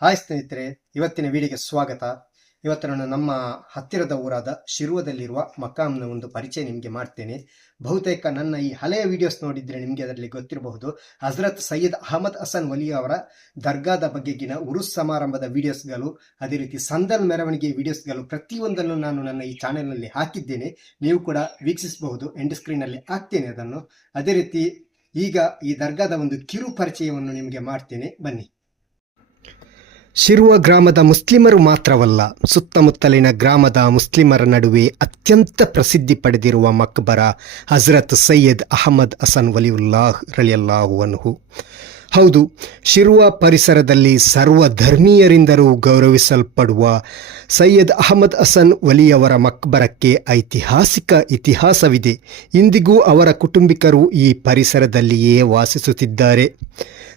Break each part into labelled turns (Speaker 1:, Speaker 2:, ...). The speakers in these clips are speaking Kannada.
Speaker 1: ಹಾಯ್ ಸ್ನೇಹಿತರೆ, ಇವತ್ತಿನ ವಿಡಿಯೋಗೆ ಸ್ವಾಗತ. ಇವತ್ತು ನಾನು ನಮ್ಮ ಹತ್ತಿರದ ಊರಾದ ಶಿರುವದಲ್ಲಿರುವ ಮಕಾಂನ ಒಂದು ಪರಿಚಯ ನಿಮಗೆ ಮಾಡ್ತೇನೆ. ಬಹುತೇಕ ನನ್ನ ಈ ಹಳೆಯ ವಿಡಿಯೋಸ್ ನೋಡಿದ್ರೆ ನಿಮಗೆ ಅದರಲ್ಲಿ ಗೊತ್ತಿರಬಹುದು. ಹಜರತ್ ಸೈಯದ್ ಅಹಮದ್ ಹಸನ್ ವಲಿ ಅವರ ದರ್ಗಾದ ಬಗೆಗಿನ ಉರುಸ್ ಸಮಾರಂಭದ ವಿಡಿಯೋಸ್ಗಳು ಅದೇ ರೀತಿ ಸಂದಲ್ ಮೆರವಣಿಗೆ ವಿಡಿಯೋಸ್ಗಳು ಪ್ರತಿಯೊಂದನ್ನು ನಾನು ನನ್ನ ಈ ಚಾನೆಲ್ನಲ್ಲಿ ಹಾಕಿದ್ದೇನೆ. ನೀವು ಕೂಡ ವೀಕ್ಷಿಸಬಹುದು ಎಂಡ್ ಸ್ಕ್ರೀನಲ್ಲಿ ಹಾಕ್ತೇನೆ ಅದನ್ನು. ಅದೇ ರೀತಿ ಈಗ ಈ ದರ್ಗಾದ ಒಂದು ಕಿರು ಪರಿಚಯವನ್ನು ನಿಮಗೆ ಮಾಡ್ತೇನೆ. ಬನ್ನಿ. ಶಿರುವ ಗ್ರಾಮದ ಮುಸ್ಲಿಮರು ಮಾತ್ರವಲ್ಲ, ಸುತ್ತಮುತ್ತಲಿನ ಗ್ರಾಮದ ಮುಸ್ಲಿಮರ ನಡುವೆ ಅತ್ಯಂತ ಪ್ರಸಿದ್ಧಿ ಪಡೆದಿರುವ ಮಕ್ಬರ ಹಜರತ್ ಸೈಯದ್ ಅಹಮದ್ ಹಸನ್ ವಲಿಯುಲ್ಲಾಹ್ ರಲಿಯಲ್ಲಾಹು ಅನ್ಹು. ಹೌದು, ಶಿರುವ ಪರಿಸರದಲ್ಲಿ ಸರ್ವ ಧರ್ಮೀಯರಿಂದರೂ ಗೌರವಿಸಲ್ಪಡುವ ಸೈಯದ್ ಅಹಮದ್ ಹಸನ್ ವಲಿಯವರ ಮಕ್ಬರಕ್ಕೆ ಐತಿಹಾಸಿಕ ಇತಿಹಾಸವಿದೆ. ಇಂದಿಗೂ ಅವರ ಕುಟುಂಬಿಕರು ಈ ಪರಿಸರದಲ್ಲಿಯೇ ವಾಸಿಸುತ್ತಿದ್ದಾರೆ.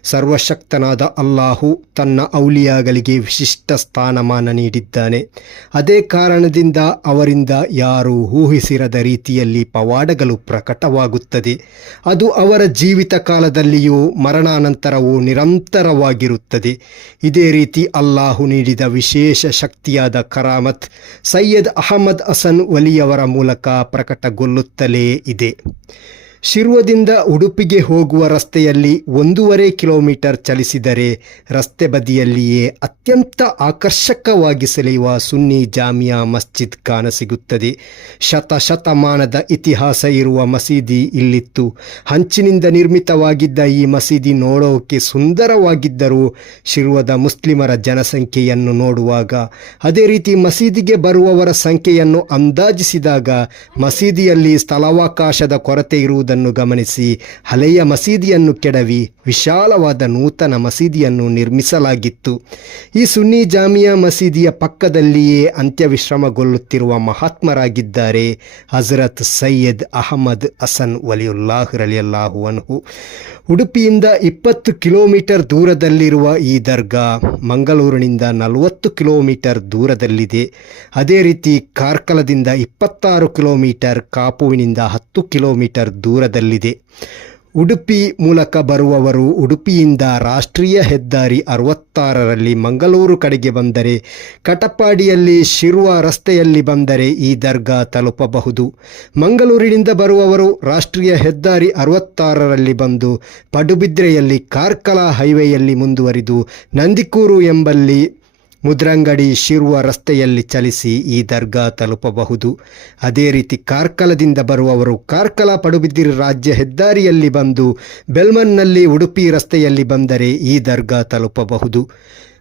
Speaker 1: ಸರ್ವಶಕ್ತನಾದ ಅಲ್ಲಾಹು ತನ್ನ ಔಲಿಯಾಗಳಿಗೆ ವಿಶಿಷ್ಟ ಸ್ಥಾನಮಾನ ನೀಡಿದ್ದಾನೆ. ಅದೇ ಕಾರಣದಿಂದ ಅವರಿಂದ ಯಾರೂ ಊಹಿಸಿರದ ರೀತಿಯಲ್ಲಿ ಪವಾಡಗಳು ಪ್ರಕಟವಾಗುತ್ತದೆ. ಅದು ಅವರ ಜೀವಿತ ಕಾಲದಲ್ಲಿಯೂ ಮರಣಾನಂತರವೂ ನಿರಂತರವಾಗಿರುತ್ತದೆ. ಇದೇ ರೀತಿ ಅಲ್ಲಾಹು ನೀಡಿದ ವಿಶೇಷ ಶಕ್ತಿಯಾದ ಕರಾಮತ್ ಸೈಯದ್ ಅಹಮದ್ ಹಸನ್ ವಲಿಯವರ ಮೂಲಕ ಪ್ರಕಟಗೊಳ್ಳುತ್ತಲೇ ಇದೆ. ಶಿರ್ವದಿಂದ ಉಡುಪಿಗೆ ಹೋಗುವ ರಸ್ತೆಯಲ್ಲಿ ಒಂದೂವರೆ ಕಿಲೋಮೀಟರ್ ಚಲಿಸಿದರೆ ರಸ್ತೆ ಬದಿಯಲ್ಲಿಯೇ ಅತ್ಯಂತ ಆಕರ್ಷಕವಾಗಿ ಸೆಳೆಯುವ ಸುನ್ನಿ ಜಾಮಿಯಾ ಮಸ್ಜಿದ್ ಕಾಣಸಿಗುತ್ತದೆ. ಶತಶತಮಾನದ ಇತಿಹಾಸ ಇರುವ ಮಸೀದಿ ಇಲ್ಲಿತ್ತು. ಹಂಚಿನಿಂದ ನಿರ್ಮಿತವಾಗಿದ್ದ ಈ ಮಸೀದಿ ನೋಡೋಕೆ ಸುಂದರವಾಗಿದ್ದರೂ ಶಿರ್ವದ ಮುಸ್ಲಿಮರ ಜನಸಂಖ್ಯೆಯನ್ನು ನೋಡುವಾಗ ಅದೇ ರೀತಿ ಮಸೀದಿಗೆ ಬರುವವರ ಸಂಖ್ಯೆಯನ್ನು ಅಂದಾಜಿಸಿದಾಗ ಮಸೀದಿಯಲ್ಲಿ ಸ್ಥಳಾವಕಾಶದ ಕೊರತೆ ಇರುವುದು ಇರುವುದನ್ನು ಗಮನಿಸಿ, ಹಳೆಯ ಮಸೀದಿಯನ್ನು ಕೆಡವಿ ವಿಶಾಲವಾದ ನೂತನ ಮಸೀದಿಯನ್ನು ನಿರ್ಮಿಸಲಾಗಿತ್ತು. ಈ ಸುನ್ನಿ ಜಾಮಿಯಾ ಮಸೀದಿಯ ಪಕ್ಕದಲ್ಲಿಯೇ ಅಂತ್ಯವಿಶ್ರಮಗೊಳ್ಳುತ್ತಿರುವ ಮಹಾತ್ಮರಾಗಿದ್ದಾರೆ ಹಜರತ್ ಸೈಯದ್ ಅಹಮದ್ ಹಸನ್ ವಲಿಯುಲ್ಲಾಹ್ ರಲಿಯಲ್ಲಾಹು ಅನ್ಹು. ಉಡುಪಿಯಿಂದ ಇಪ್ಪತ್ತು ಕಿಲೋಮೀಟರ್ ದೂರದಲ್ಲಿರುವ ಈ ದರ್ಗಾ ಮಂಗಳೂರಿನಿಂದ ನಲವತ್ತು ಕಿಲೋಮೀಟರ್ ದೂರದಲ್ಲಿದೆ. ಅದೇ ರೀತಿ ಕಾರ್ಕಲದಿಂದ ಇಪ್ಪತ್ತಾರು ಕಿಲೋಮೀಟರ್, ಕಾಪುವಿನಿಂದ ಹತ್ತು ಕಿಲೋಮೀಟರ್ ದೂರದಲ್ಲಿದೆ. ಉಡುಪಿ ಮೂಲಕ ಬರುವವರು ಉಡುಪಿಯಿಂದ ರಾಷ್ಟ್ರೀಯ ಹೆದ್ದಾರಿ ಅರವತ್ತಾರರಲ್ಲಿ ಮಂಗಳೂರು ಕಡೆಗೆ ಬಂದರೆ ಕಟಪಾಡಿಯಲ್ಲಿ ಶಿರುವ ರಸ್ತೆಯಲ್ಲಿ ಬಂದರೆ ಈ ದರ್ಗಾ ತಲುಪಬಹುದು. ಮಂಗಳೂರಿನಿಂದ ಬರುವವರು ರಾಷ್ಟ್ರೀಯ ಹೆದ್ದಾರಿ ಅರವತ್ತಾರರಲ್ಲಿ ಬಂದು ಪಡುಬಿದ್ರೆಯಲ್ಲಿ ಕಾರ್ಕಳ ಹೈವೇಯಲ್ಲಿ ಮುಂದುವರಿದು ನಂದಿಕೂರು ಎಂಬಲ್ಲಿ ಮುದ್ರಂಗಡಿ ಶಿರುವ ರಸ್ತೆಯಲ್ಲಿ ಚಲಿಸಿ ಈ ದರ್ಗಾ ತಲುಪಬಹುದು. ಅದೇ ರೀತಿ ಕಾರ್ಕಲದಿಂದ ಬರುವವರು ಕಾರ್ಕಲ ಪಡುಬಿದ್ದಿರಿ ರಾಜ್ಯ ಹೆದ್ದಾರಿಯಲ್ಲಿ ಬಂದು ಬೆಲ್ಮನ್ನಲ್ಲಿ ಉಡುಪಿ ರಸ್ತೆಯಲ್ಲಿ ಬಂದರೆ ಈ ದರ್ಗಾ ತಲುಪಬಹುದು.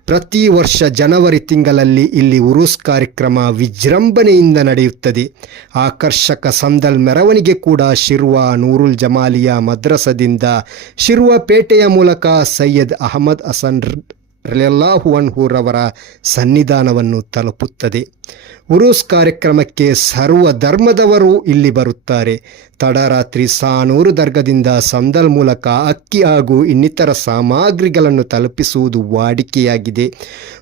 Speaker 1: ಪ್ರತಿ ವರ್ಷ ಜನವರಿ ತಿಂಗಳಲ್ಲಿ ಇಲ್ಲಿ ಉರುಸ್ ಕಾರ್ಯಕ್ರಮ ವಿಜೃಂಭಣೆಯಿಂದ ನಡೆಯುತ್ತದೆ. ಆಕರ್ಷಕ ಸಂದಲ್ ಮೆರವಣಿಗೆ ಕೂಡ ಶಿರ್ವ ನೂರುಲ್ ಜಮಾಲಿಯಾ ಮದ್ರಸದಿಂದ ಶಿರ್ವಾ ಪೇಟೆಯ ಮೂಲಕ ಸೈಯದ್ ಅಹಮದ್ ಹಸನ್ ರಲಿಯಲ್ಲಾಹು ಅನ್ಹೂರವರ ಸನ್ನಿಧಾನವನ್ನು ತಲುಪುತ್ತದೆ. ಉರುಸ್ ಕಾರ್ಯಕ್ರಮಕ್ಕೆ ಸರ್ವ ಧರ್ಮದವರು ಇಲ್ಲಿ ಬರುತ್ತಾರೆ. ತಡರಾತ್ರಿ ಸಾನೂರು ದರ್ಗದಿಂದ ಸಂದಲ್ ಮೂಲಕ ಅಕ್ಕಿ ಹಾಗೂ ಇನ್ನಿತರ ಸಾಮಗ್ರಿಗಳನ್ನು ತಲುಪಿಸುವುದು ವಾಡಿಕೆಯಾಗಿದೆ.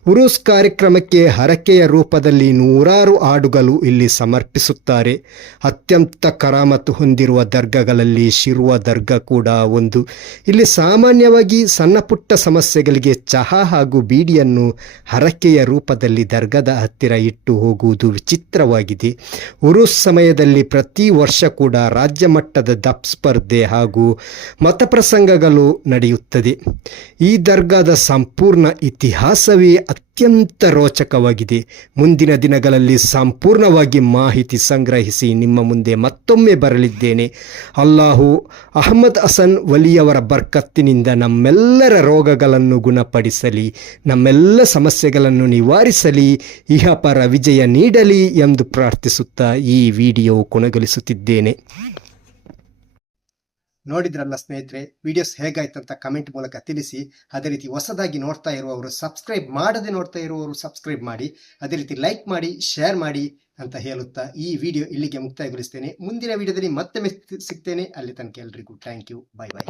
Speaker 1: ಉರುಸ್ ಕಾರ್ಯಕ್ರಮಕ್ಕೆ ಹರಕೆಯ ರೂಪದಲ್ಲಿ ನೂರಾರು ಹಾಡುಗಳು ಇಲ್ಲಿ ಸಮರ್ಪಿಸುತ್ತಾರೆ. ಅತ್ಯಂತ ಕರಾಮತ್ತು ಹೊಂದಿರುವ ದರ್ಗಗಳಲ್ಲಿ ಶಿರುವ ದರ್ಗ ಕೂಡ ಒಂದು. ಇಲ್ಲಿ ಸಾಮಾನ್ಯವಾಗಿ ಸಣ್ಣ ಪುಟ್ಟ ಸಮಸ್ಯೆಗಳಿಗೆ ಚಹಾ ಹಾಗೂ ಬೀಡಿಯನ್ನು ಹರಕೆಯ ರೂಪದಲ್ಲಿ ದರ್ಗದ ಹತ್ತಿರ ಇಟ್ಟು ಹೋಗುವುದು ವಿಚಿತ್ರವಾಗಿದೆ. ಉರುಸ್ ಸಮಯದಲ್ಲಿ ಪ್ರತಿ ವರ್ಷ ಕೂಡ ರಾಜ್ಯ ಮಟ್ಟದ ದಪ್ ಸ್ಪರ್ಧೆ ಹಾಗೂ ಮತಪ್ರಸಂಗಗಳು ನಡೆಯುತ್ತದೆ. ಈ ದರ್ಗಾದ ಸಂಪೂರ್ಣ ಇತಿಹಾಸವೇ ಅತ್ಯಂತ ರೋಚಕವಾಗಿದೆ. ಮುಂದಿನ ದಿನಗಳಲ್ಲಿ ಸಂಪೂರ್ಣವಾಗಿ ಮಾಹಿತಿ ಸಂಗ್ರಹಿಸಿ ನಿಮ್ಮ ಮುಂದೆ ಮತ್ತೊಮ್ಮೆ ಬರಲಿದ್ದೇನೆ. ಅಲ್ಲಾಹು ಅಹಮದ್ ಹಸನ್ ವಲಿಯವರ ಬರ್ಕತ್ತಿನಿಂದ ನಮ್ಮೆಲ್ಲರ ರೋಗಗಳನ್ನು ಗುಣಪಡಿಸಲಿ, ನಮ್ಮೆಲ್ಲ ಸಮಸ್ಯೆಗಳನ್ನು ನಿವಾರಿಸಲಿ, ಇಹಪರ ವಿಜಯ ನೀಡಲಿ ಎಂದು ಪ್ರಾರ್ಥಿಸುತ್ತಾ ಈ ವಿಡಿಯೋ ಕೊನೆಗೊಳಿಸುತ್ತಿದ್ದೇನೆ. ನೋಡಿದ್ರಲ್ಲ ಸ್ನೇಹಿತರೆ ವಿಡಿಯೋಸ್ ಹೇಗಾಯ್ತು ಅಂತ ಕಮೆಂಟ್ ಮೂಲಕ ತಿಳಿಸಿ, ಅದೇ ರೀತಿ ಹೊಸದಾಗಿ ನೋಡ್ತಾ ಇರುವವರು ಸಬ್ಸ್ಕ್ರೈಬ್ ಮಾಡದೆ ನೋಡ್ತಾ ಇರುವವರು ಸಬ್ಸ್ಕ್ರೈಬ್ ಮಾಡಿ, ಅದೇ ರೀತಿ ಲೈಕ್ ಮಾಡಿ ಶೇರ್ ಮಾಡಿ ಅಂತ ಹೇಳುತ್ತಾ ಈ ವಿಡಿಯೋ ಇಲ್ಲಿಗೆ ಮುಕ್ತಾಯಗೊಳಿಸ್ತೇನೆ. ಮುಂದಿನ ವಿಡಿಯೋದಲ್ಲಿ ಮತ್ತೆ ಸಿಗ್ತೇನೆ. ಅಲ್ಲಿ ತನಕ ಎಲ್ರಿಗೂ ಥ್ಯಾಂಕ್ ಯು ಬೈ ಬೈ